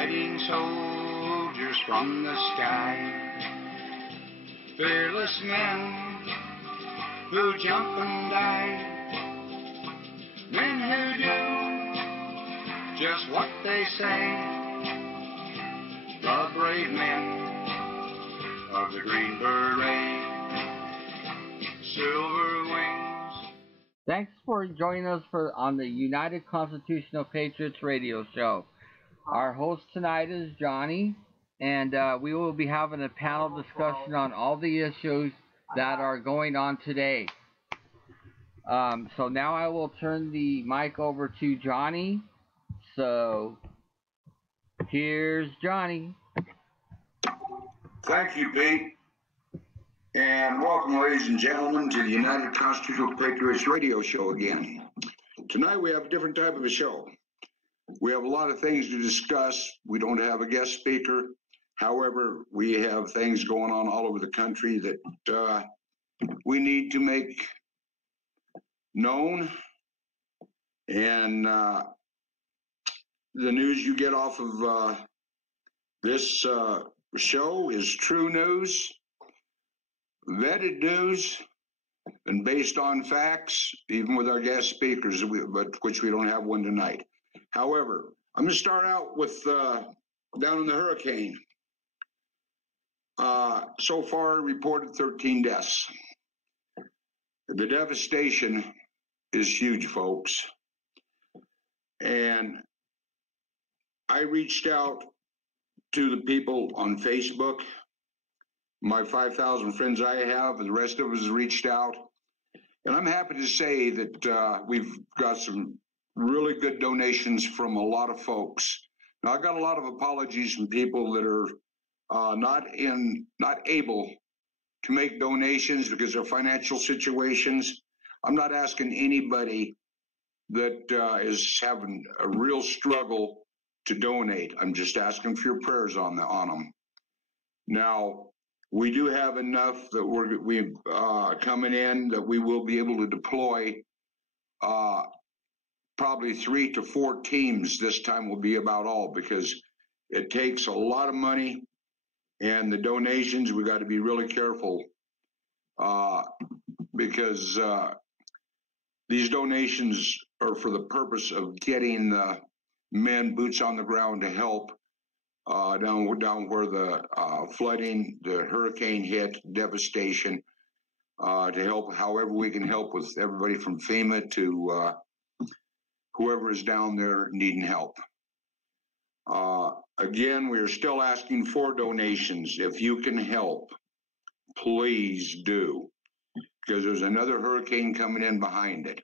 fighting soldiers from the sky, fearless men who jump and die, men who do just what they say, the brave men of the Green Beret, Silver Wings. Thanks for joining us on the United Constitutional Patriots radio show. Our host tonight is Johnny, and we will be having a panel discussion on all the issues that are going on today. So now I will turn the mic over to Johnny. So here's Johnny. Thank you, Pete. And welcome, ladies and gentlemen, to the United Constitutional Patriots radio show again. Tonight we have a different type of a show. We have a lot of things to discuss. We don't have a guest speaker. However, we have things going on all over the country that we need to make known. And the news you get off of this show is true news, vetted news, and based on facts, even with our guest speakers, but which we don't have one tonight. However, I'm going to start out with down in the hurricane. So far, reported 13 deaths. The devastation is huge, folks. And I reached out to the people on Facebook. My 5,000 friends I have, and the rest of us reached out. And I'm happy to say that we've got some really good donations from a lot of folks. Now, I got a lot of apologies from people that are not able to make donations because of financial situations. I'm not asking anybody that is having a real struggle to donate. I'm just asking for your prayers on them. Now, we do have enough that we're coming in that we will be able to deploy. Probably 3 to 4 teams this time will be about all, because it takes a lot of money, and the donations, we got to be really careful because these donations are for the purpose of getting the men boots on the ground to help down where the flooding, the hurricane hit, devastation, to help however we can help with everybody from FEMA to whoever is down there needing help. Again, we are still asking for donations. If you can help, please do, because there's another hurricane coming in behind it.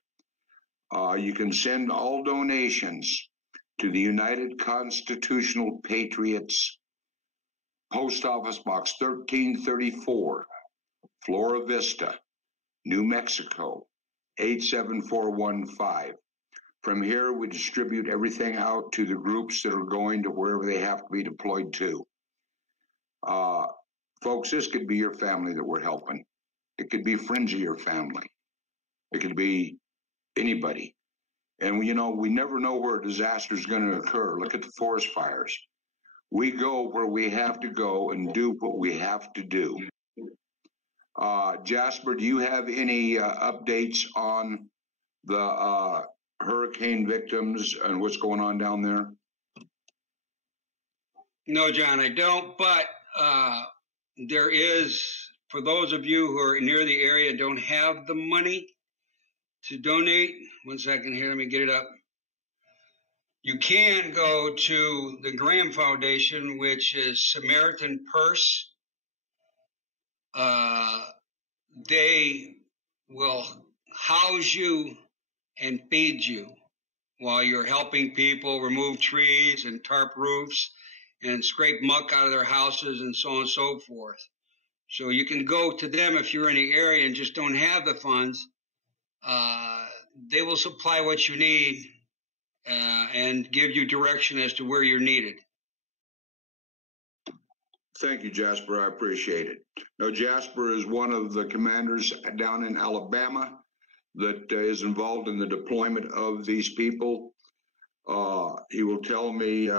You can send all donations to the United Constitutional Patriots, Post Office Box 1334, Flora Vista, New Mexico, 87415. From here, we distribute everything out to the groups that are going to wherever they have to be deployed to. Folks, this could be your family that we're helping. It could be friends of your family. It could be anybody. And, you know, we never know where a disaster is going to occur. Look at the forest fires. We go where we have to go and do what we have to do. Jasper, do you have any updates on the hurricane victims and what's going on down there? No, John, I don't. But there is, for those of you who are near the area and don't have the money to donate, 1 second here, let me get it up. You can go to the Graham Foundation, which is Samaritan Purse. They will house you and feed you while you're helping people remove trees and tarp roofs and scrape muck out of their houses and so on and so forth. So you can go to them if you're in the area and just don't have the funds. They will supply what you need and give you direction as to where you're needed. Thank you, Jasper. I appreciate it. Now, Jasper is one of the commanders down in Alabama that is involved in the deployment of these people. He will tell me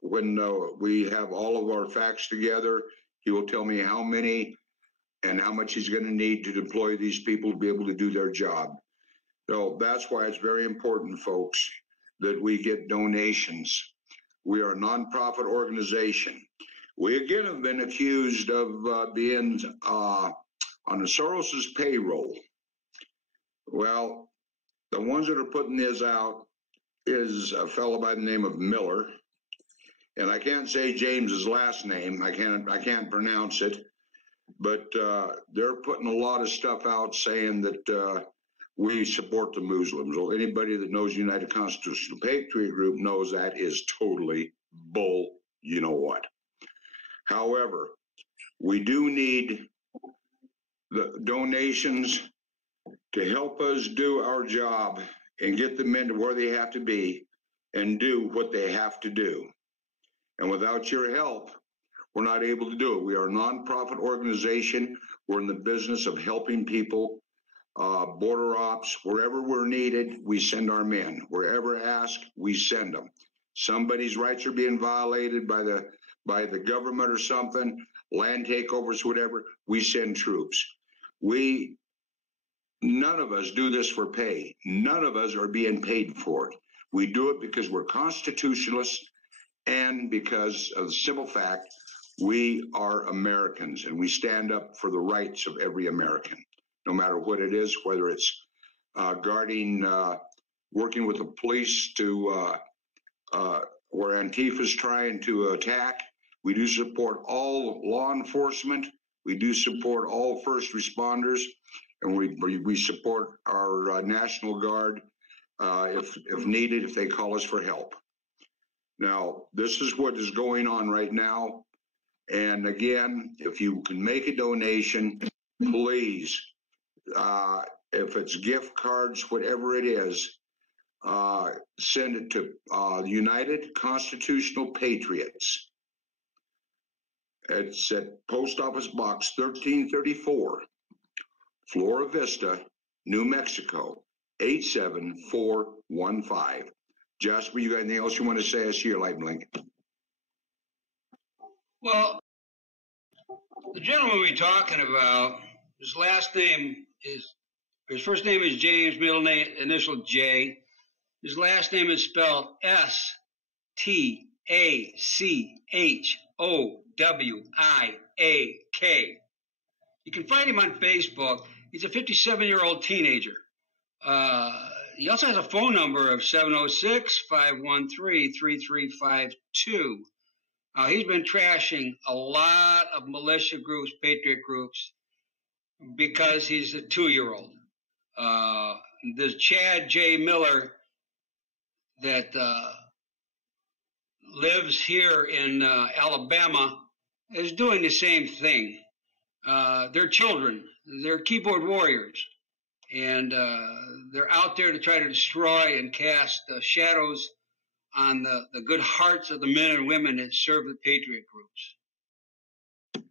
when we have all of our facts together, he will tell me how many and how much he's going to need to deploy these people to be able to do their job. So that's why it's very important, folks, that we get donations. We are a nonprofit organization. We again have been accused of being on the Soros's payroll. Well, the ones that are putting this out is a fellow by the name of Miller, and I can't say James's last name. I can't pronounce it, but they're putting a lot of stuff out saying that we support the Muslims. Well, anybody that knows United Constitutional Patriot Group knows that is totally bull. You know what? However, we do need the donations to help us do our job and get the men to where they have to be and do what they have to do. And without your help, we're not able to do it. We are a nonprofit organization. We're in the business of helping people, border ops, wherever we're needed, we send our men. Wherever asked, we send them. Somebody's rights are being violated by the government or something, land takeovers, whatever, we send troops. None of us do this for pay. None of us are being paid for it. We do it because we're constitutionalists and because of the simple fact we are Americans and we stand up for the rights of every American, no matter what it is, whether it's guarding, working with the police to where Antifa's trying to attack. We do support all law enforcement. We do support all first responders, and we support our National Guard if needed, if they call us for help. Now, this is what is going on right now. And again, if you can make a donation, please, if it's gift cards, whatever it is, send it to United Constitutional Patriots. It's at Post Office Box 1334, Flora Vista, New Mexico, 87415. Jasper, you got anything else you want to say? I see your light blink. Well, the gentleman we're talking about, his first name is James, middle name, initial J. His last name is spelled Stachowwiak. You can find him on Facebook. He's a 57-year-old teenager. He also has a phone number of 706-513-3352. He's been trashing a lot of militia groups, patriot groups, because he's a 2-year-old. There's Chad J. Miller that lives here in Alabama is doing the same thing. They're children. They're keyboard warriors. And they're out there to try to destroy and cast shadows on the good hearts of the men and women that serve the patriot groups.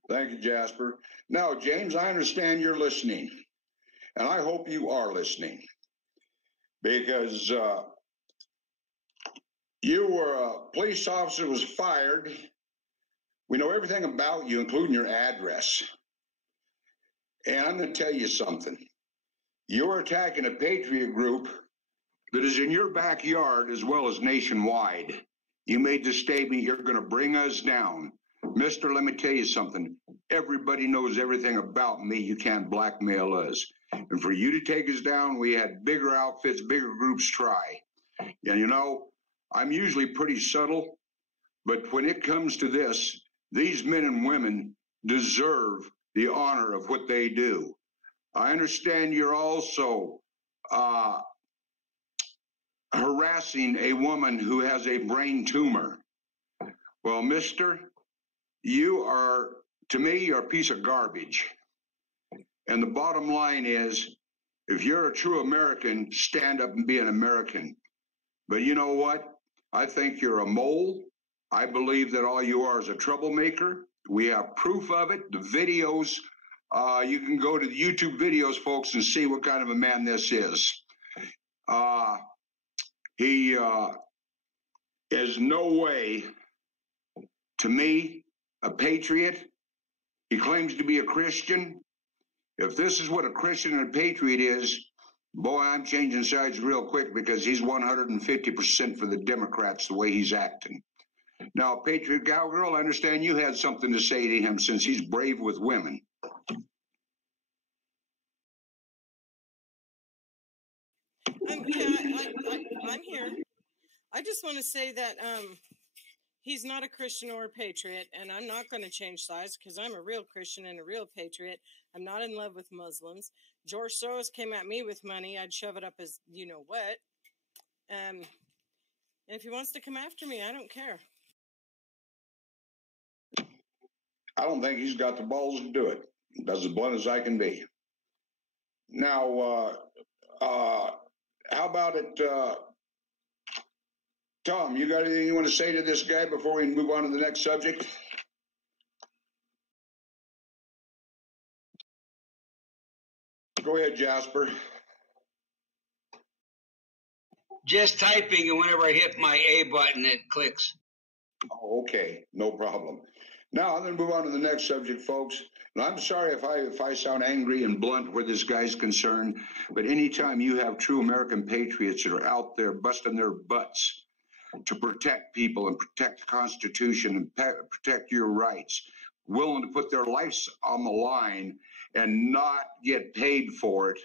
Thank you, Jasper. Now, James, I understand you're listening, and I hope you are listening, because you were a police officer who was fired. We know everything about you, including your address. And I'm going to tell you something. You're attacking a patriot group that is in your backyard as well as nationwide. You made the statement, you're going to bring us down. Mister, let me tell you something. Everybody knows everything about me. You can't blackmail us. And for you to take us down, we had bigger outfits, bigger groups try. And you know, I'm usually pretty subtle, but when it comes to this, these men and women deserve the honor of what they do. I understand you're also harassing a woman who has a brain tumor. Well, mister, you are, to me, you're a piece of garbage. And the bottom line is, if you're a true American, stand up and be an American. But you know what? I think you're a mole. I believe that all you are is a troublemaker. We have proof of it. The videos, you can go to the YouTube videos, folks, and see what kind of a man this is. He is no way to me, a patriot. He claims to be a Christian. If this is what a Christian and a patriot is, boy, I'm changing sides real quick because he's 150% for the Democrats the way he's acting. Now, Patriot Cowgirl, I understand you had something to say to him since he's brave with women. I'm here. I just want to say that he's not a Christian or a patriot, and I'm not going to change sides because I'm a real Christian and a real patriot. I'm not in love with Muslims. George Soros came at me with money. I'd shove it up his you-know-what. And if he wants to come after me, I don't care. I don't think he's got the balls to do it. That's as blunt as I can be. Now, how about it, Tom, you got anything you want to say to this guy before we move on to the next subject? Go ahead, Jasper. Just typing, and whenever I hit my A button, it clicks. Oh, okay, no problem. Now I'm going to move on to the next subject, folks. And I'm sorry if I sound angry and blunt where this guy's concerned, but anytime you have true American patriots that are out there busting their butts to protect people and protect the Constitution and protect your rights, willing to put their lives on the line and not get paid for it,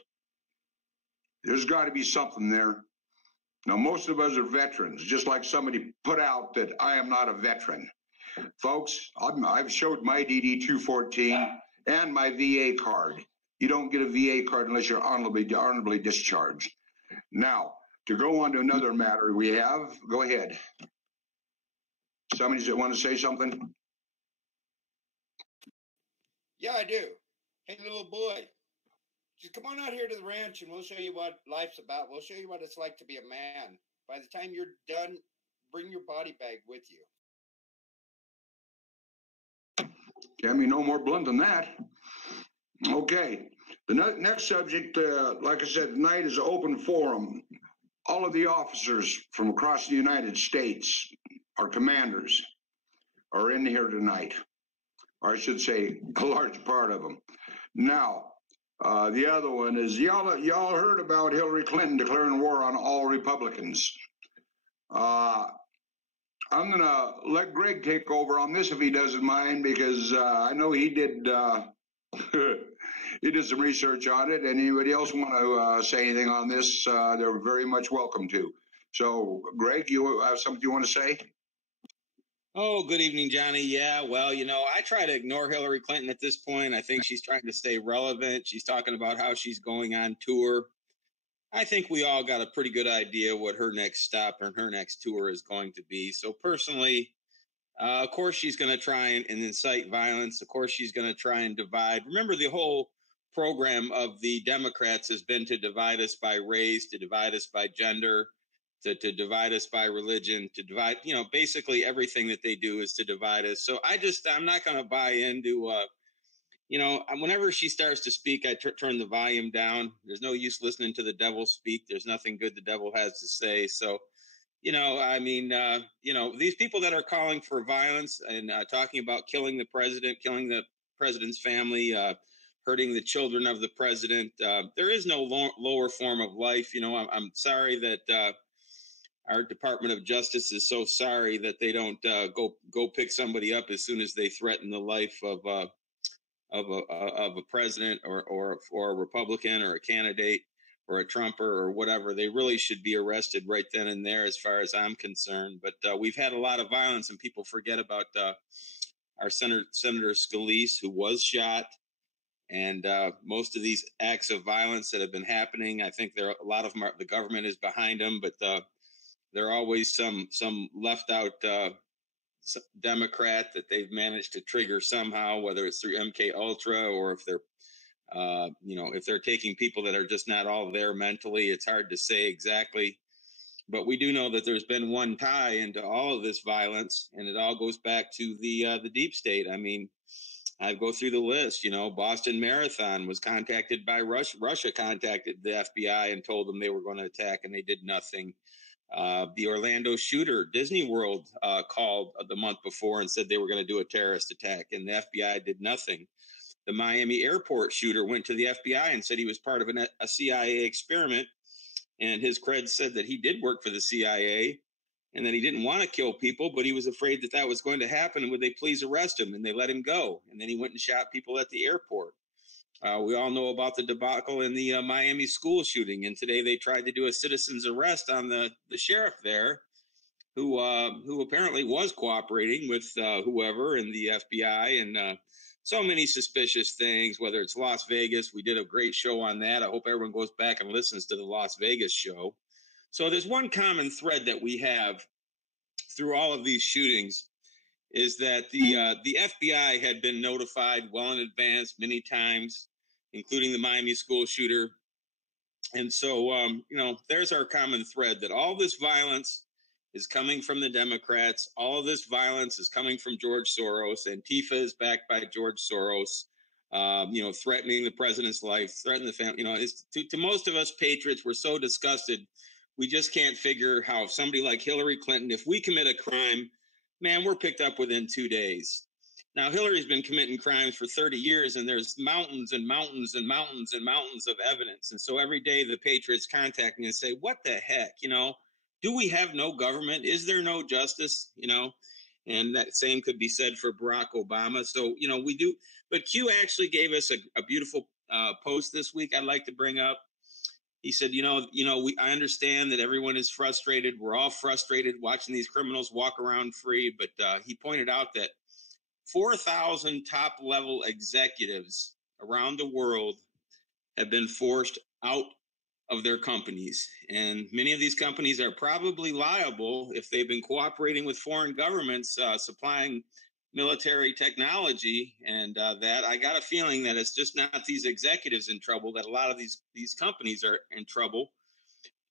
there's got to be something there. Now, most of us are veterans, just like somebody put out that I am not a veteran. Folks, I've showed my DD-214 and my VA card. You don't get a VA card unless you're honorably discharged. Now, to go on to another matter we have, go ahead. Somebody want to say something? Yeah, I do. Hey, little boy, just come on out here to the ranch and we'll show you what life's about. We'll show you what it's like to be a man. By the time you're done, bring your body bag with you. Can't be no more blunt than that. Okay. The next subject, like I said, tonight is an open forum. All of the officers from across the United States, our commanders, are in here tonight. Or I should say, a large part of them. Now, the other one is, y'all heard about Hillary Clinton declaring war on all Republicans. I'm going to let Greg take over on this if he doesn't mind, because I know he did he did some research on it, and anybody else want to say anything on this, they're very much welcome to. So, Greg, you have something you want to say? Oh, good evening, Johnny. Yeah, well, I try to ignore Hillary Clinton at this point. I think she's trying to stay relevant. She's talking about how she's going on tour. I think we all got a pretty good idea what her next stop and her next tour is going to be. So personally, of course, she's going to try and incite violence. Of course, she's going to try and divide. Remember, the whole program of the Democrats has been to divide us by race, to divide us by gender, to divide us by religion, to divide, basically everything that they do is to divide us. So I'm not going to buy into, whenever she starts to speak, I turn the volume down. There's no use listening to the devil speak. There's nothing good the devil has to say. So, these people that are calling for violence and talking about killing the president's family, hurting the children of the president, there is no lower form of life. I'm sorry that our Department of Justice is so sorry that they don't go pick somebody up as soon as they threaten the life of a president or a Republican or a candidate or a Trumper or whatever. They really should be arrested right then and there, as far as I'm concerned. But we've had a lot of violence, and people forget about our Senator Scalise, who was shot. And most of these acts of violence that have been happening, I think a lot of them the government is behind them, but there are always some left out Democrat that they've managed to trigger somehow, whether it's through MK Ultra or if they're if they're taking people that are just not all there mentally. It's hard to say exactly, but we do know that there's been one tie into all of this violence, and it all goes back to the deep state. I mean, I go through the list. Boston Marathon was contacted by Russia. Russia contacted the FBI and told them they were going to attack, and they did nothing. The Orlando shooter, Disney World called the month before and said they were going to do a terrorist attack, and the FBI did nothing. The Miami airport shooter went to the FBI and said he was part of a CIA experiment, and his creds said that he did work for the CIA and that he didn't want to kill people, but he was afraid that that was going to happen, and would they please arrest him? And they let him go, and then he went and shot people at the airport. We all know about the debacle in the Miami school shooting, and today they tried to do a citizen's arrest on the sheriff there, who apparently was cooperating with whoever in the FBI, and so many suspicious things, whether it's Las Vegas. We did a great show on that. I hope everyone goes back and listens to the Las Vegas show. So there's one common thread that we have through all of these shootings, is that the FBI had been notified well in advance many times, including the Miami school shooter. And so, there's our common thread, that all this violence is coming from the Democrats. All of this violence is coming from George Soros. Antifa is backed by George Soros, threatening the president's life, threatening the family. To most of us patriots, we're so disgusted. We just can't figure how somebody like Hillary Clinton, if we commit a crime, man, we're picked up within 2 days. Now, Hillary's been committing crimes for 30 years, and there's mountains and mountains and mountains and mountains of evidence. And so every day the Patriots contact me and say, what the heck, do we have no government? Is there no justice? And that same could be said for Barack Obama. So, we do. But Q actually gave us a beautiful post this week I'd like to bring up. He said, I understand that everyone is frustrated. We're all frustrated watching these criminals walk around free. But he pointed out that 4,000 top-level executives around the world have been forced out of their companies. And many of these companies are probably liable if they've been cooperating with foreign governments, supplying military technology. And that I got a feeling that it's just not these executives in trouble, that a lot of these companies are in trouble,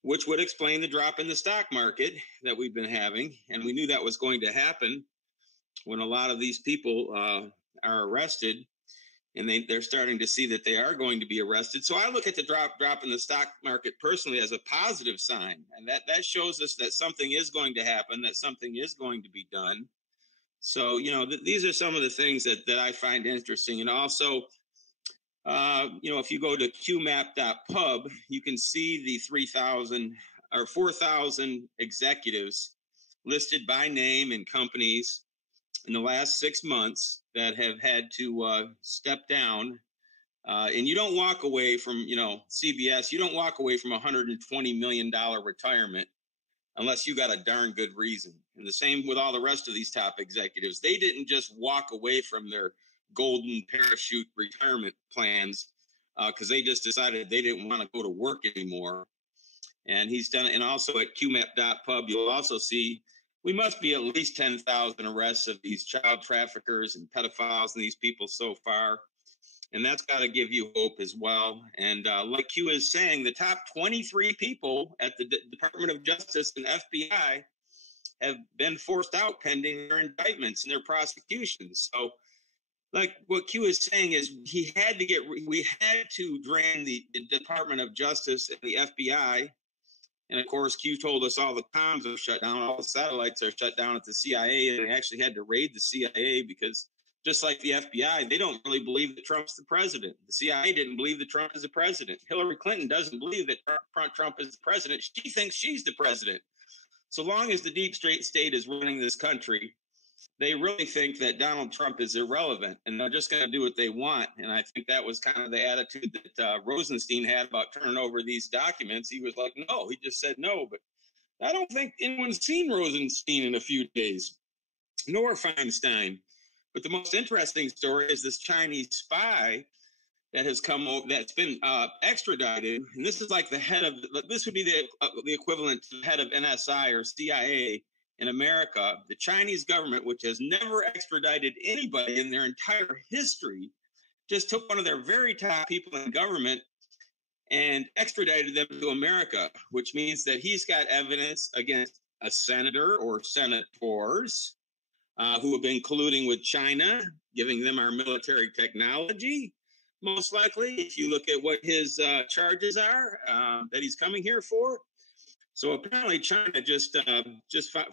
which would explain the drop in the stock market that we've been having. And we knew that was going to happen when a lot of these people are arrested, and they're starting to see that they are going to be arrested. So I look at the drop in the stock market personally as a positive sign, and that shows us that something is going to happen, that something is going to be done. So, these are some of the things that I find interesting. And also, if you go to qmap.pub, you can see the 3,000 or 4,000 executives listed by name and companies in the last 6 months that have had to step down. And you don't walk away from, CBS, you don't walk away from a $120 million retirement unless you got a darn good reason. And the same with all the rest of these top executives. They didn't just walk away from their golden parachute retirement plans because they just decided they didn't want to go to work anymore. And he's done it. And also at qmap.pub, you'll also see we must be at least 10,000 arrests of these child traffickers and pedophiles and these people so far. And that's got to give you hope as well. And like Q is saying, the top 23 people at the Department of Justice and FBI have been forced out pending their indictments and their prosecutions. So like what Q is saying is we had to drain the Department of Justice and the FBI. And of course, Q told us all the comms are shut down, all the satellites are shut down at the CIA, and they actually had to raid the CIA because just like the FBI, they don't really believe that Trump's the president. The CIA didn't believe that Trump is the president. Hillary Clinton doesn't believe that Trump is the president. She thinks she's the president. So long as the deep state is running this country, they really think that Donald Trump is irrelevant and they're just going to do what they want. And I think that was kind of the attitude that Rosenstein had about turning over these documents. He was like, no, he just said no. But I don't think anyone's seen Rosenstein in a few days, nor Feinstein. But the most interesting story is this Chinese spy that has come over, that's been extradited. And this is like this would be the equivalent to the head of NSI or CIA in America. The Chinese government, which has never extradited anybody in their entire history, just took one of their very top people in government and extradited them to America, which means that he's got evidence against a senator or senators who have been colluding with China, giving them our military technology, most likely, if you look at what his charges are that he's coming here for. So apparently China just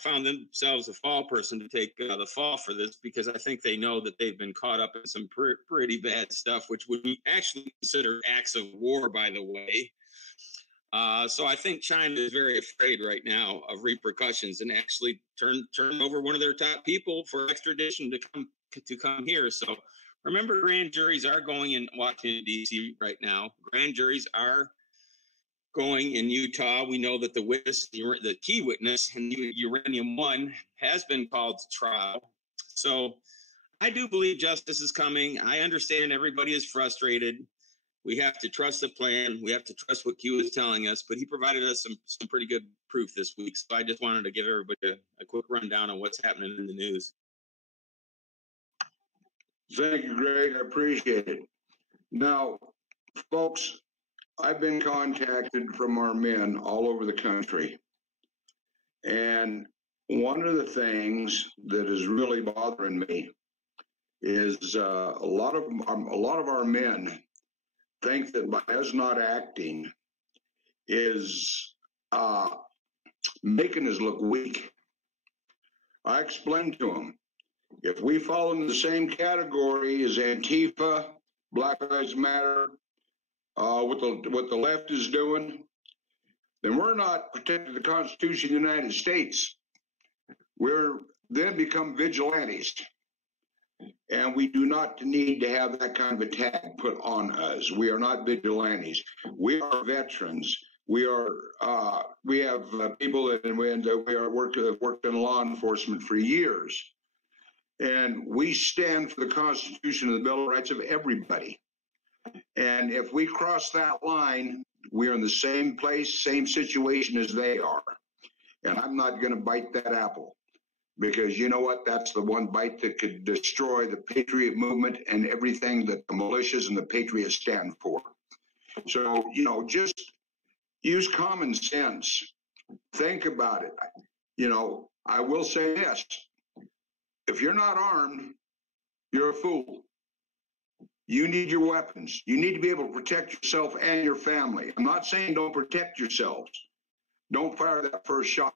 found themselves a fall person to take the fall for this, because I think they know that they've been caught up in some pretty bad stuff, which would be actually considered acts of war, by the way. So I think China is very afraid right now of repercussions and actually turn over one of their top people for extradition to come here. So remember, grand juries are going in Washington, D.C. right now. Grand juries are going in Utah. We know that the key witness in Uranium One has been called to trial. So I do believe justice is coming. I understand everybody is frustrated. We have to trust the plan. We have to trust what Q is telling us, but he provided us some pretty good proof this week. So I just wanted to give everybody a quick rundown on what's happening in the news. Thank you, Greg. I appreciate it. Now, folks, I've been contacted from our men all over the country. And one of the things that is really bothering me is a lot of our men think that by us not acting is making us look weak. I explained to them, if we fall into the same category as Antifa, Black Lives Matter, what the left is doing, then we're not protecting the Constitution of the United States. We're then become vigilantes. And we do not need to have that kind of a tag put on us. We are not vigilantes. We are veterans. We have people that have worked in law enforcement for years. And we stand for the Constitution and the Bill of Rights of everybody. And if we cross that line, we're in the same place, same situation as they are. And I'm not going to bite that apple, because you know what? That's the one bite that could destroy the Patriot movement and everything that the militias and the Patriots stand for. So, just use common sense. Think about it. I will say this. If you're not armed, you're a fool. You need your weapons. You need to be able to protect yourself and your family. I'm not saying don't protect yourselves. Don't fire that first shot.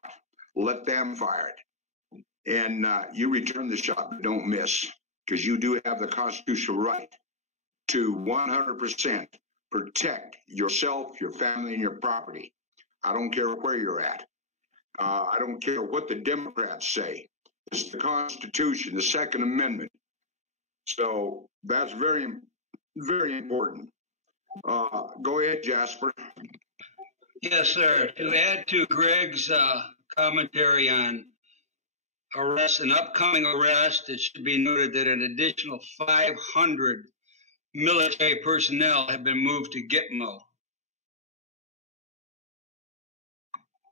Let them fire it. And you return the shot, but don't miss, because you do have the constitutional right to 100% protect yourself, your family, and your property. I don't care where you're at. I don't care what the Democrats say. It's the Constitution, the Second Amendment. So that's very, very important. Go ahead, Jasper. Yes, sir. To add to Greg's commentary on an upcoming arrest, it should be noted that an additional 500 military personnel have been moved to Gitmo.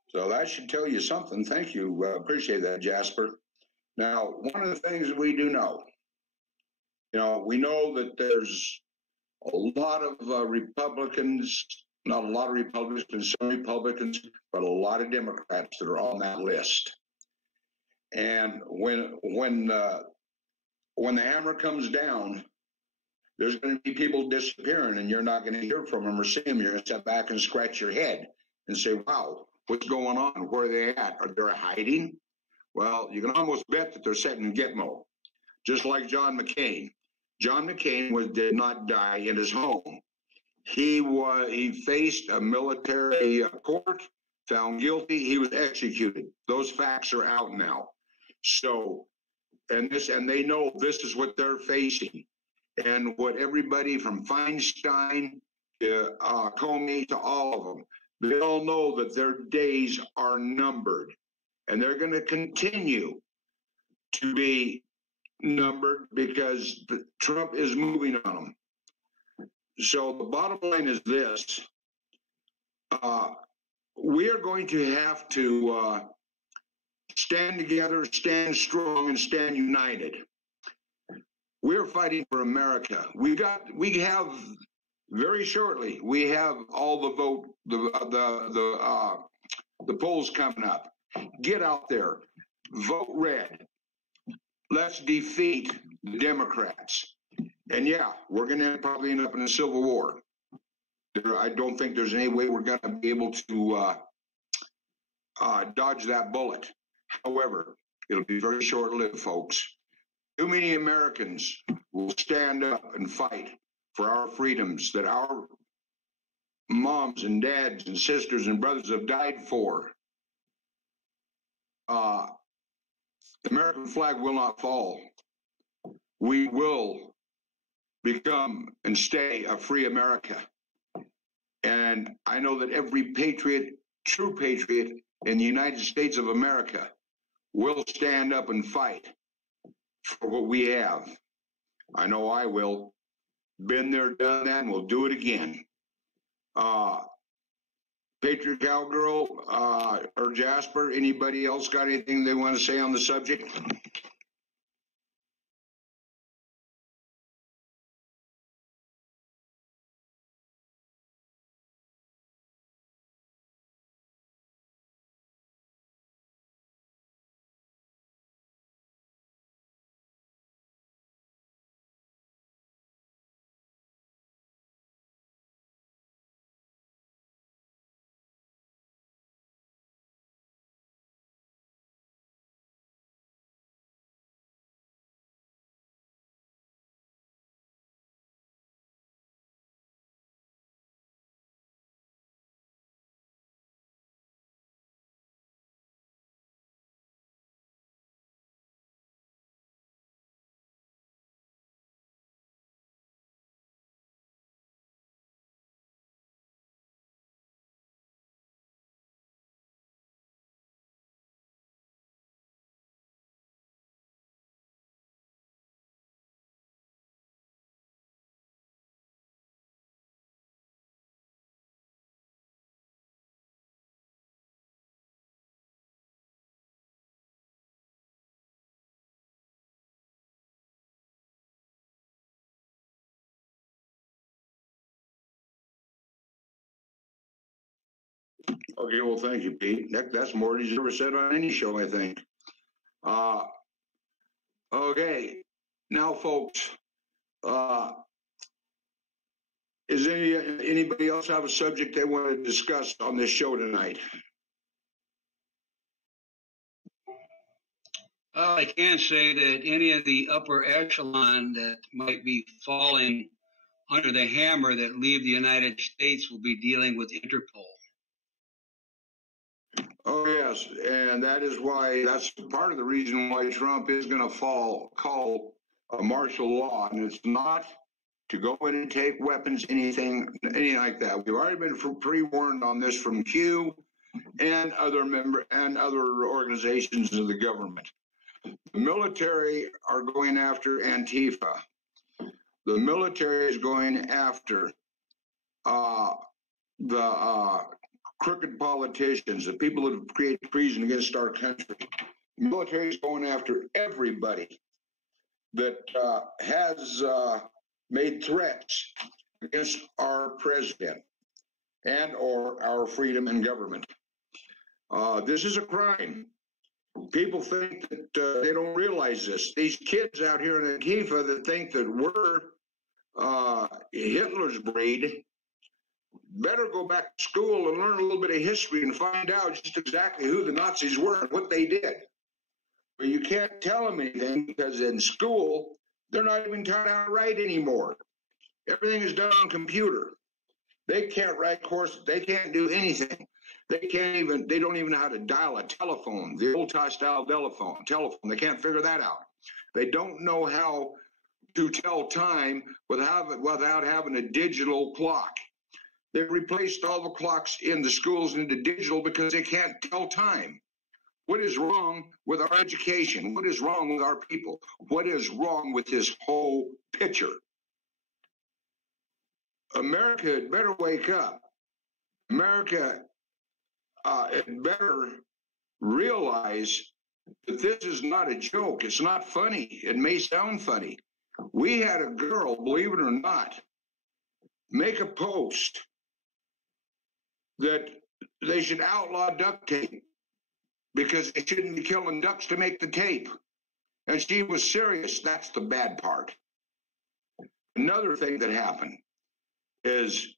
So that should tell you something. Thank you. Appreciate that, Jasper. Now, one of the things that we do know, we know that there's a lot of Republicans, not a lot of Republicans, some Republicans, but a lot of Democrats that are on that list. And when the hammer comes down, there's going to be people disappearing, and you're not going to hear from them or see them. You're going to step back and scratch your head and say, wow, what's going on? Where are they at? Are they hiding? Well, you can almost bet that they're sitting in Gitmo, just like John McCain. John McCain did not die in his home. He faced a military court, found guilty. He was executed. Those facts are out now. So, and they know this is what they're facing, and what everybody from Feinstein to Comey to all of them, they all know that their days are numbered, and they're going to continue to be numbered because Trump is moving on them. So the bottom line is this. We are going to have to stand together, stand strong, and stand united. We're fighting for America. We have very shortly, we have all the vote, the polls coming up. Get out there, vote red. Let's defeat the Democrats. And yeah, we're going to probably end up in a civil war. I don't think there's any way we're going to be able to dodge that bullet. However, it'll be very short-lived, folks. Too many Americans will stand up and fight for our freedoms that our moms and dads and sisters and brothers have died for. The American flag will not fall. We will become and stay a free America. And I know that every patriot, true patriot in the United States of America will stand up and fight for what we have. I know I will. Been there, done that, and we'll do it again. Patriot Cowgirl or Jasper, anybody else got anything they want to say on the subject? Okay, well, thank you, Pete. That's more than he's ever said on any show, I think. Okay, now, folks, is anybody else have a subject they want to discuss on this show tonight? I can say that any of the upper echelon that might be falling under the hammer that leave the United States will be dealing with Interpol. Oh, yes, and that's part of the reason why Trump is going to call a martial law, and it's not to go in and take weapons, anything like that. We've already been pre-warned on this from Q and other organizations of the government. The military are going after Antifa. The military is going after the crooked politicians, the people that have created treason against our country. The military is going after everybody that has made threats against our president and or our freedom and government. This is a crime. People think that they don't realize this. These kids out here in Antifa that think that we're Hitler's breed better go back to school and learn a little bit of history and find out just exactly who the Nazis were and what they did. But you can't tell them anything because in school, they're not even taught how to write anymore. Everything is done on computer. They can't write courses. They can't do anything. They don't even know how to dial a telephone, the old-style telephone. They can't figure that out. They don't know how to tell time without having a digital clock. They've replaced all the clocks in the schools into digital because they can't tell time. What is wrong with our education? What is wrong with our people? What is wrong with this whole picture? America had better wake up. America had better realize that this is not a joke. It's not funny. It may sound funny. We had a girl, believe it or not, make a post that they should outlaw duct tape because they shouldn't be killing ducks to make the tape. And she was serious. That's the bad part. Another thing that happened is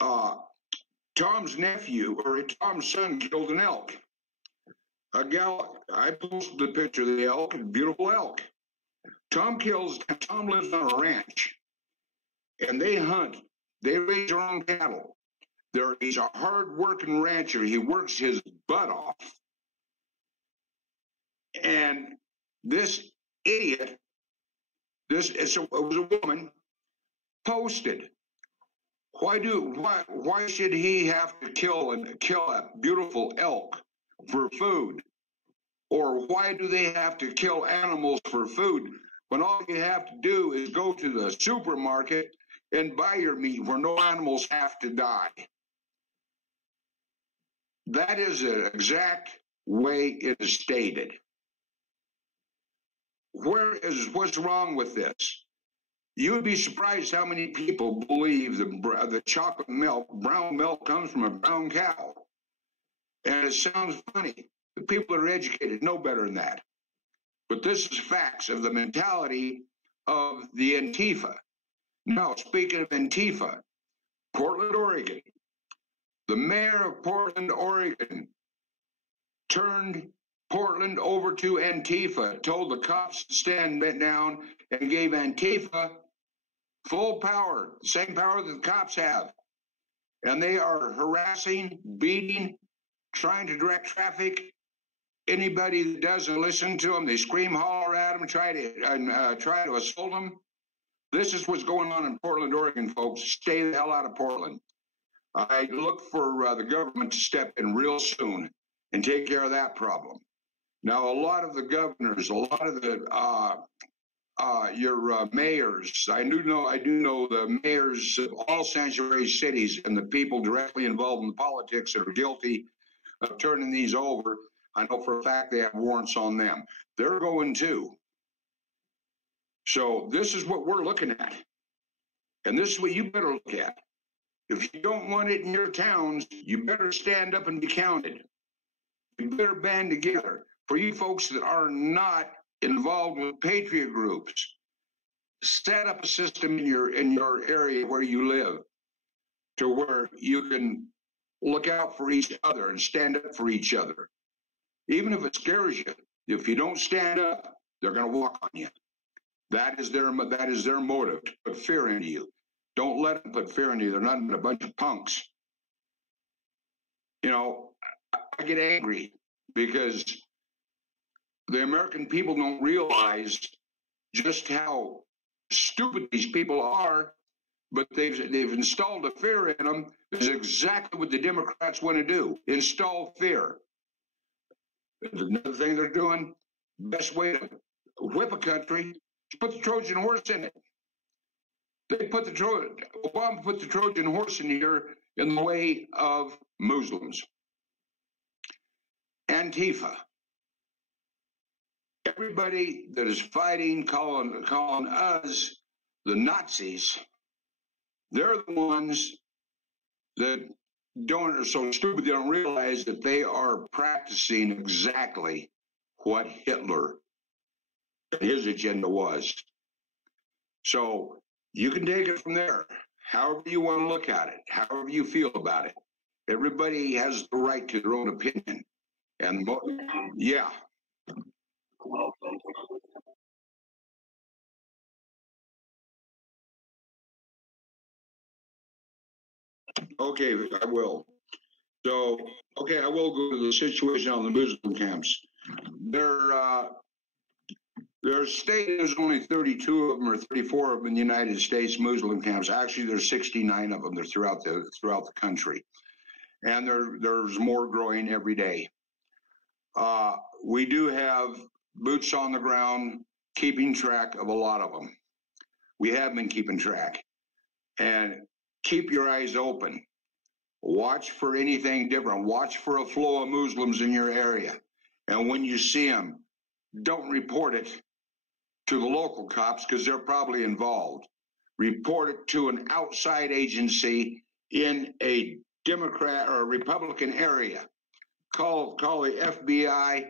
Tom's son killed an elk. I posted the picture of the elk, beautiful elk. Tom lives on a ranch, and they hunt. They raise their own cattle. He's a hard-working rancher. He works his butt off. And this idiot, it was a woman, posted, why should he have to kill a beautiful elk for food? Or why do they have to kill animals for food when all you have to do is go to the supermarket and buy your meat where no animals have to die? That is the exact way it is stated. What's wrong with this? You would be surprised how many people believe the chocolate milk, brown milk, comes from a brown cow. And it sounds funny. The people that are educated know better than that. But this is facts of the mentality of the Antifa. Now, speaking of Antifa, Portland, Oregon, the mayor of Portland, Oregon, turned Portland over to Antifa, told the cops to stand down, and gave Antifa full power, same power that the cops have. And they are harassing, beating, trying to direct traffic. Anybody that doesn't listen to them, they scream, holler at them, try to assault them. This is what's going on in Portland, Oregon, folks. Stay the hell out of Portland. I look for the government to step in real soon and take care of that problem. Now, a lot of the governors, a lot of the your mayors, I do know the mayors of all sanctuary cities and the people directly involved in the politics that are guilty of turning these over. I know for a fact they have warrants on them. They're going too. So this is what we're looking at. And this is what you better look at. If you don't want it in your towns, you better stand up and be counted. You better band together. For you folks that are not involved with Patriot groups, set up a system in your area where you live to where you can look out for each other and stand up for each other. Even if it scares you, if you don't stand up, they're going to walk on you. That is their motive, to put fear into you. Don't let them put fear into you. They're not a bunch of punks. You know, I get angry because the American people don't realize just how stupid these people are, but they've installed a fear in them. Is exactly what the Democrats want to do: install fear. Another thing they're doing, best way to whip a country is put the Trojan horse in it. Obama put the Trojan horse in here in the way of Muslims. Antifa. Everybody that is fighting, calling us the Nazis, they're the ones that are so stupid they don't realize that they are practicing exactly what Hitler, his agenda was. So you can take it from there, however you want to look at it, however you feel about it. Everybody has the right to their own opinion. And yeah. Okay, I will. So, okay, I will go to the situation on the Muslim camps. Their state is only 32 of them or 34 of them in the United States Muslim camps. Actually, there's 69 of them. They're throughout the country, and there's more growing every day. We do have boots on the ground keeping track of a lot of them. We have been keeping track, and keep your eyes open. Watch for anything different. Watch for a flow of Muslims in your area. And when you see them, don't report it to the local cops because they're probably involved. Report it to an outside agency in a Democrat or a Republican area. Call the FBI,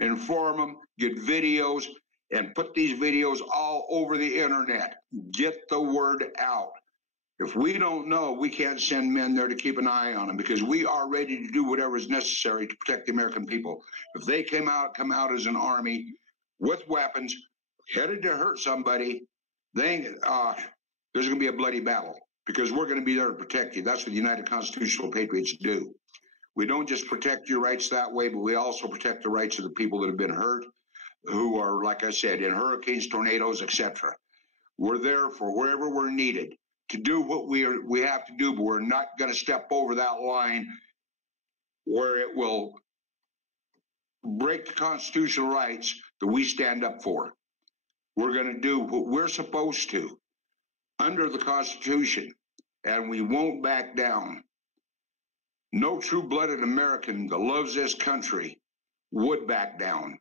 inform them, get videos, and put these videos all over the internet. Get the word out. If we don't know, we can't send men there to keep an eye on them, because we are ready to do whatever is necessary to protect the American people. If they come out as an army with weapons, headed to hurt somebody, there's going to be a bloody battle, because we're going to be there to protect you. That's what the United Constitutional Patriots do. We don't just protect your rights that way, but we also protect the rights of the people that have been hurt, who are, like I said, in hurricanes, tornadoes, etc. We're there for wherever we're needed to do what we have to do, but we're not going to step over that line where it will break the constitutional rights that we stand up for. We're going to do what we're supposed to under the Constitution, and we won't back down. No true-blooded American that loves this country would back down.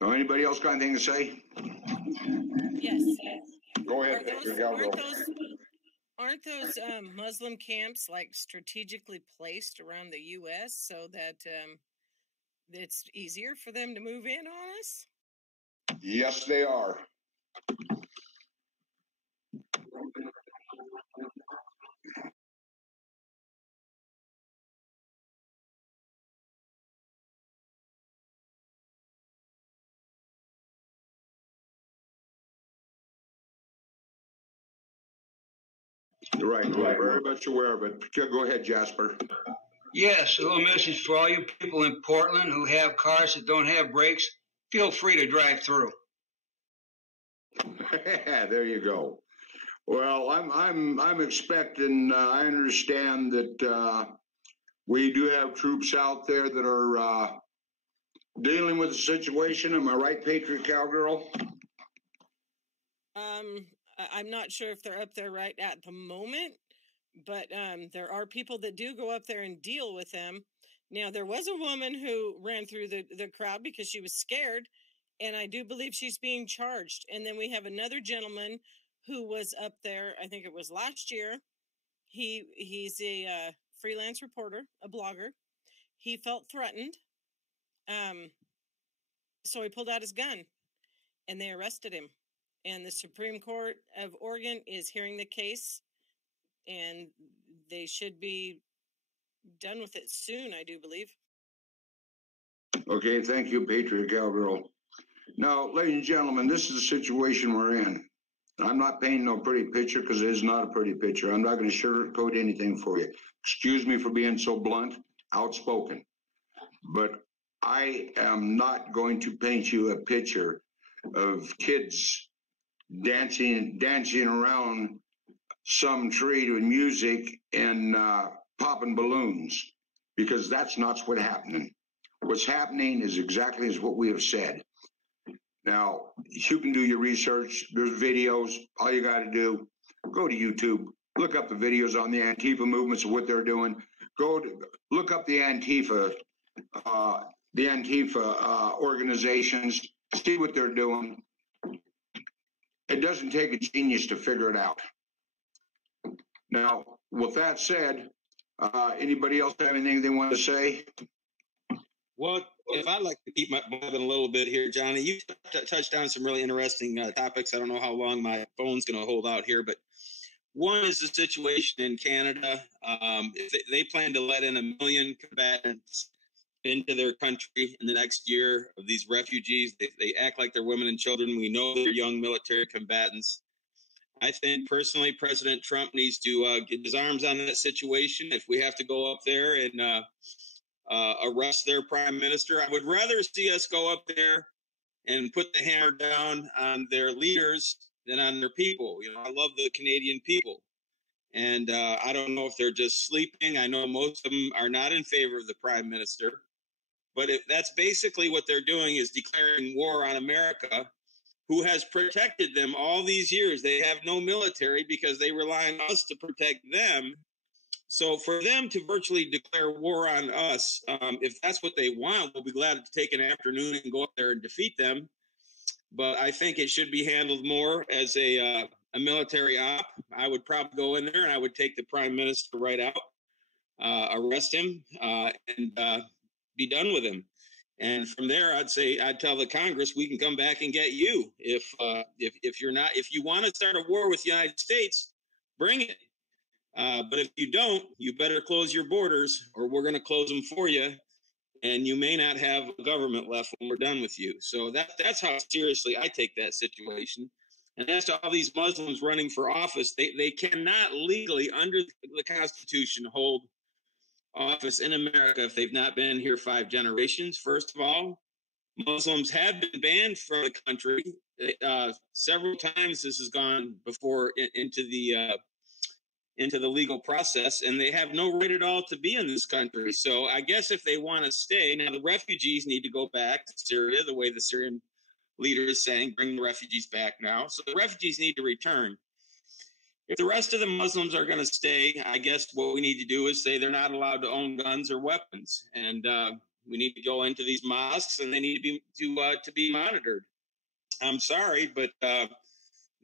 So anybody else got anything to say? Yes. Go ahead. Aren't those Muslim camps like strategically placed around the U.S. so that it's easier for them to move in on us? Yes, they are. You're right. We're very much aware of it. Go ahead, Jasper. Yes, a little message for all you people in Portland who have cars that don't have brakes. Feel free to drive through. There you go. Well, I'm expecting. I understand that we do have troops out there that are dealing with the situation. Am I right, Patriot Cowgirl? I'm not sure if they're up there right at the moment, but there are people that do go up there and deal with them. Now, there was a woman who ran through the crowd because she was scared, and I do believe she's being charged. And then we have another gentleman who was up there, I think it was last year. He's a freelance reporter, a blogger. He felt threatened, so he pulled out his gun, and they arrested him. And the Supreme Court of Oregon is hearing the case, and they should be done with it soon, I do believe. Okay, thank you, Patriot Cowgirl. Now, ladies and gentlemen, this is the situation we're in. I'm not painting no pretty picture, because it is not a pretty picture. I'm not going to sugarcoat anything for you. Excuse me for being so blunt, outspoken. But I am not going to paint you a picture of kids dancing around some tree to music and popping balloons, because that's not what's happening. What's happening is exactly as what we have said. Now, you can do your research. There's videos. All you got to do, go to YouTube, look up the videos on the Antifa movements and what they're doing. Look up the Antifa organizations, see what they're doing. It doesn't take a genius to figure it out. Now, with that said, anybody else have anything they want to say? Well, if I'd like to keep my blabbing a little bit here, Johnny, you touched on some really interesting topics. I don't know how long my phone's going to hold out here, but one is the situation in Canada. They plan to let in 1 million combatants into their country in the next year of these refugees. They act like they're women and children. We know they're young military combatants. I think personally, President Trump needs to get his arms on that situation. If we have to go up there and arrest their prime minister, I would rather see us go up there and put the hammer down on their leaders than on their people. You know, I love the Canadian people. And I don't know if they're just sleeping. I know most of them are not in favor of the prime minister. But if that's basically what they're doing, is declaring war on America, who has protected them all these years. They have no military because they rely on us to protect them. So for them to virtually declare war on us, if that's what they want, we'll be glad to take an afternoon and go up there and defeat them. But I think it should be handled more as a military op. I would probably go in there and I would take the prime minister right out, arrest him, and be done with him. And from there, I'd tell the Congress, we can come back and get you if you want to start a war with the United States. bring it. But if you don't, you better close your borders, or we're going to close them for you, and you may not have a government left when we're done with you. So that's how seriously I take that situation. And as to all these Muslims running for office, they cannot legally, under the Constitution, hold office in America if they've not been here 5 generations. First of all, Muslims have been banned from the country several times. This has gone before into the legal process, and they have no right at all to be in this country. So I guess if they want to stay, now the refugees need to go back to Syria, the way the Syrian leader is saying, bring the refugees back now. So the refugees need to return. If the rest of the Muslims are going to stay, I guess what we need to do is say they're not allowed to own guns or weapons, and we need to go into these mosques, and they need to be monitored. I'm sorry, but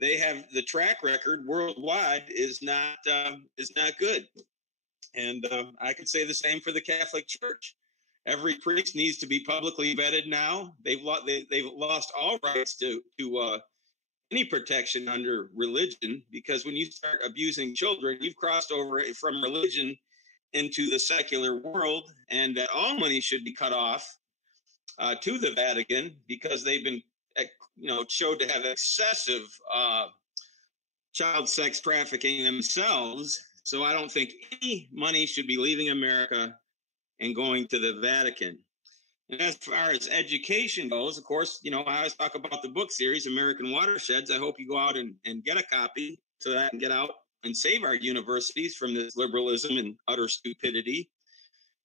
they have the track record worldwide is not good, and I could say the same for the Catholic Church. Every priest needs to be publicly vetted now. They've lost all rights to any protection under religion, because when you start abusing children, you've crossed over from religion into the secular world, and that all money should be cut off to the Vatican, because they've been showed to have excessive child sex trafficking themselves. So I don't think any money should be leaving America and going to the Vatican. And as far as education goes, of course, I always talk about the book series, American Watersheds. I hope you go out and get a copy so that I can get out and save our universities from this liberalism and utter stupidity.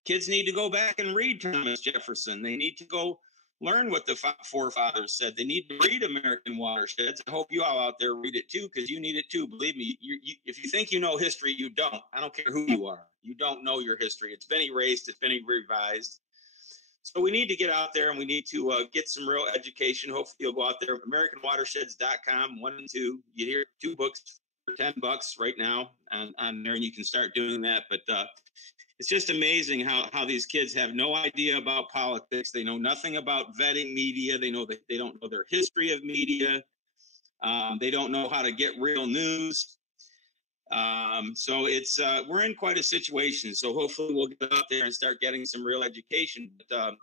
Kids need to go back and read Thomas Jefferson. They need to go learn what the forefathers said. They need to read American Watersheds. I hope you all out there read it too, because you need it too. Believe me, if you think you know history, you don't. I don't care who you are. You don't know your history. It's been erased. It's been revised. So we need to get out there, and we need to get some real education. Hopefully you'll go out there, AmericanWatersheds.com, 1 and 2. You hear 2 books for $10 right now on there, and you can start doing that. But it's just amazing how these kids have no idea about politics. They know nothing about vetting media. They don't know their history of media. They don't know how to get real news. So we're in quite a situation. So hopefully we'll get out there and start getting some real education. But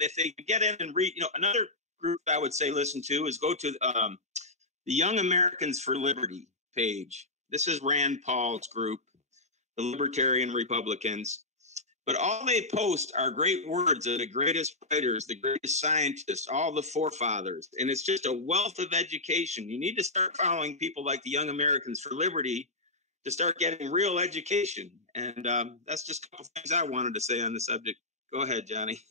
if they get in and read, another group I would say listen to is go to the Young Americans for Liberty page. This is Rand Paul's group, the Libertarian Republicans. But all they post are great words of the greatest writers, the greatest scientists, all the forefathers. And it's just a wealth of education. You need to start following people like the Young Americans for Liberty to start getting real education. And that's just a couple things I wanted to say on the subject. Go ahead, Johnny.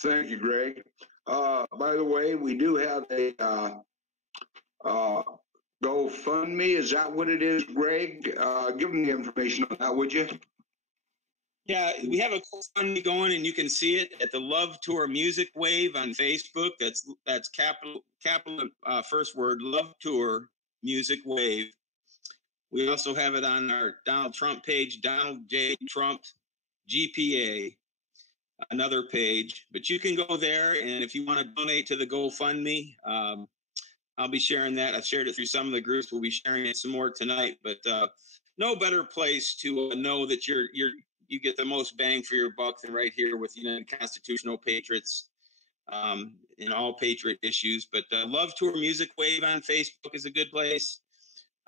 Thank you, Greg. By the way, we do have a GoFundMe. Is that what it is, Greg? Give them the information on that, would you? Yeah, we have a GoFundMe going, and you can see it at the Love Tour Music Wave on Facebook. That's capital first word, Love Tour Music Wave. We also have it on our Donald Trump page, Donald J. Trump GPA, another page. But you can go there, and if you want to donate to the GoFundMe, I'll be sharing that. I've shared it through some of the groups. We'll be sharing it some more tonight. But no better place to know that you get the most bang for your buck than right here with United Constitutional Patriots in all Patriot issues. But Love Tour Music Wave on Facebook is a good place.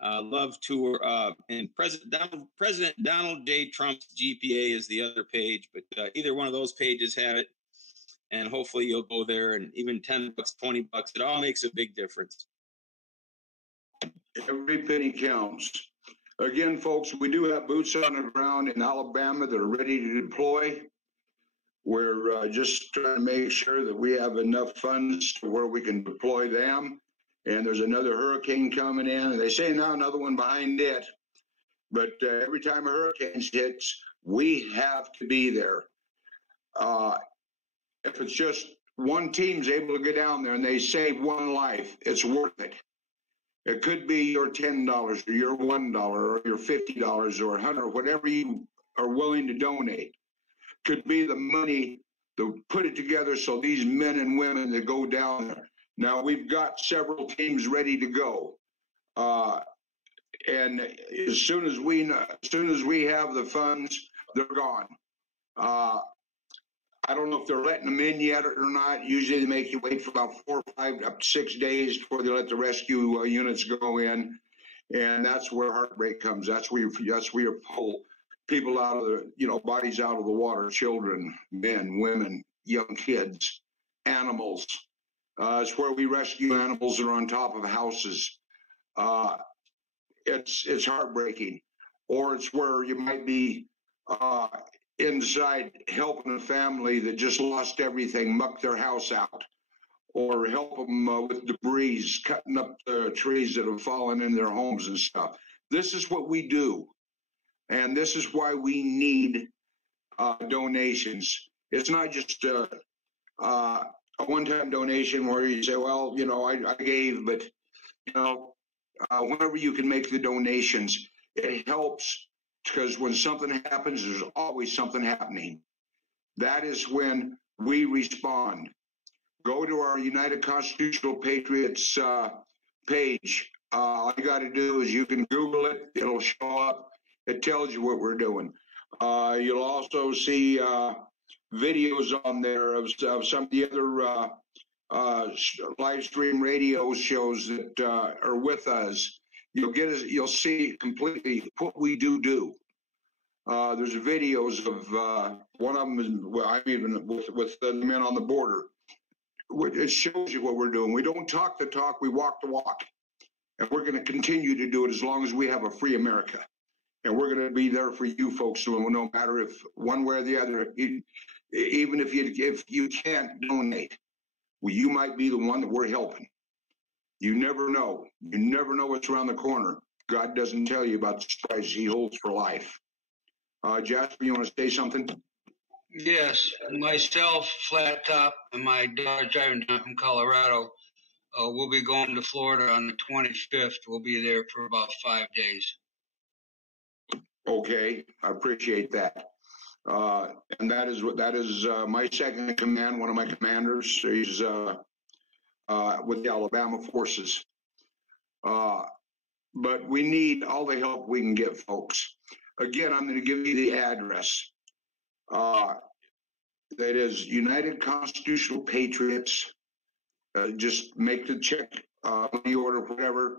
Love Tour and President Donald J. Trump's GPA is the other page. But either one of those pages have it, and hopefully you'll go there. And even $10, $20, it all makes a big difference. Every penny counts. Again, folks, we do have boots on the ground in Alabama that are ready to deploy. We're just trying to make sure that we have enough funds to where we can deploy them. And there's another hurricane coming in, and they say now another one behind it. But every time a hurricane hits, we have to be there. If it's just one team's able to get down there and they save one life, it's worth it. It could be your $10 or your $1 or your $50 or $100, whatever you are willing to donate. Could be the money to put it together so these men and women that go down there. Now, we've got several teams ready to go. and as soon as we have the funds, they're gone. I don't know if they're letting them in yet or not. Usually they make you wait for about 4 or 5 up to 6 days before they let the rescue units go in, and that's where heartbreak comes. That's where you pull people out of the bodies out of the water, children, men, women, young kids, animals. It's where we rescue animals that are on top of houses. It's heartbreaking. Or it's where you might be inside helping a family that just lost everything, muck their house out, or help them with debris, cutting up the trees that have fallen in their homes and stuff. This is what we do, and this is why we need donations. It's not just a one-time donation where you say, well, I gave, but whenever you can make the donations, it helps, because when something happens, there's always something happening. That is when we respond. Go to our United Constitutional Patriots page. All you got to do is you can Google it. It'll show up. It tells you what we're doing. You'll also see videos on there of some of the other live stream radio shows that are with us. You'll see completely what we do. There's videos of one of them is, well, I'm even with the men on the border. It shows you what we're doing. We don't talk the talk, we walk the walk. And we're going to continue to do it as long as we have a free America. And we're going to be there for you folks, no matter if one way or the other, even if you can't donate, well, you might be the one that we're helping. You never know. You never know what's around the corner. God doesn't tell you about the surprises he holds for life. Jasper, you want to say something? Yes, myself, Flat Top, and my daughter driving down from Colorado. We'll be going to Florida on the 25th. We'll be there for about 5 days. Okay, I appreciate that. And that is my second in command. One of my commanders. He's with the Alabama forces. But we need all the help we can get, folks. Again, I'm going to give you the address. That is United Constitutional Patriots. Just make the check, money order, whatever.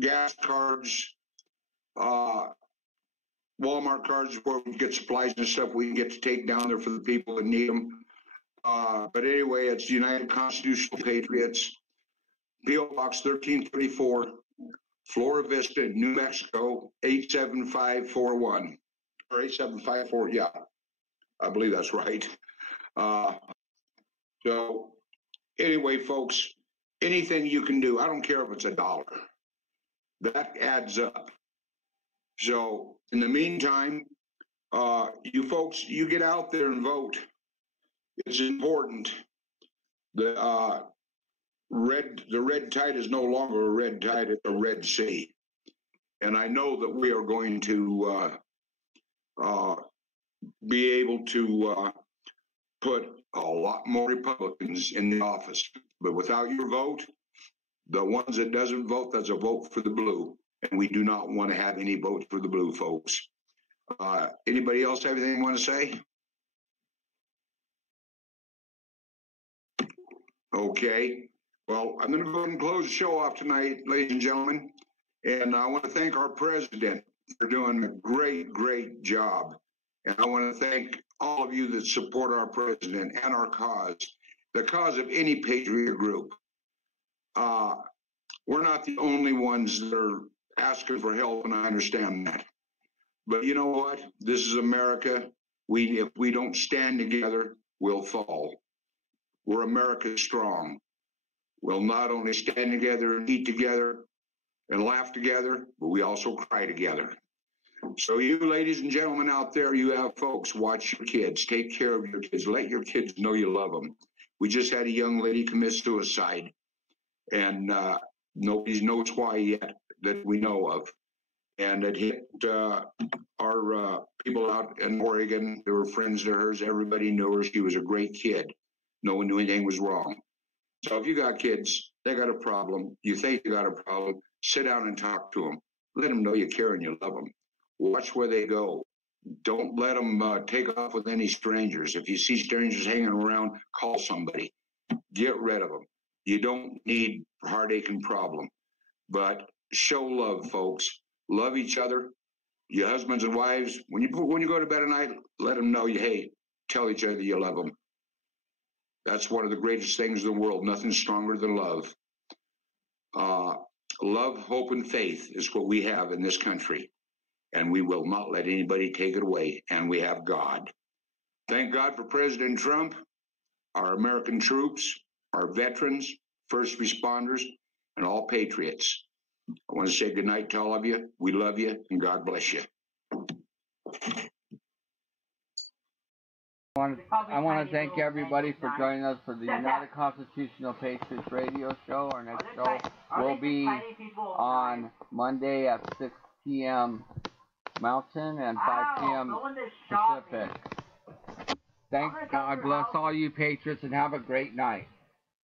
Gas cards, Walmart cards, where we can get supplies and stuff we can get to take down there for the people that need them. But anyway, it's United Constitutional Patriots, P.O. Box 1334, Flora Vista, New Mexico, 87541. Or 8754, yeah. I believe that's right. So anyway, folks, anything you can do, I don't care if it's $1. That adds up. So in the meantime, you folks, you get out there and vote. It's important. The red tide is no longer a red tide, it's a Red Sea. And I know that we are going to be able to put a lot more Republicans in the office. But without your vote, the ones that doesn't vote, that's a vote for the blue. And we do not want to have any votes for the blue, folks. Anybody else have anything you want to say? Okay. Well, I'm going to go ahead and close the show off tonight, ladies and gentlemen. And I want to thank our president for doing a great, great job. And I want to thank all of you that support our president and our cause, the cause of any patriot group. We're not the only ones that are asking for help, and I understand that. But you know what? This is America. If we don't stand together, we'll fall. We're America strong. We'll not only stand together and eat together and laugh together, but we also cry together. So you ladies and gentlemen out there, you have folks, watch your kids, take care of your kids, let your kids know you love them. We just had a young lady commit suicide, and nobody knows why yet that we know of. And it hit our people out in Oregon. They were friends of hers. Everybody knew her. She was a great kid. No one knew anything was wrong. So if you got kids, they got a problem. You think you got a problem, Sit down and talk to them. Let them know you care and you love them. Watch where they go. Don't let them take off with any strangers. If you see strangers hanging around, call somebody. Get rid of them. You don't need heartache and problem. But show love, folks. Love each other. Your husbands and wives, when you go to bed at night, let them know tell each other you love them. That's one of the greatest things in the world. Nothing stronger than love. Love, hope, and faith is what we have in this country. And we will not let anybody take it away. And we have God. Thank God for President Trump, our American troops, our veterans, first responders, and all patriots. I want to say good night to all of you. We love you, and God bless you. I want to thank everybody for joining us for the United Constitutional Patriots radio show. Our next show will be on Monday at 6 p.m. Mountain and 5 p.m. Pacific. Thanks. God bless all you Patriots and have a great night.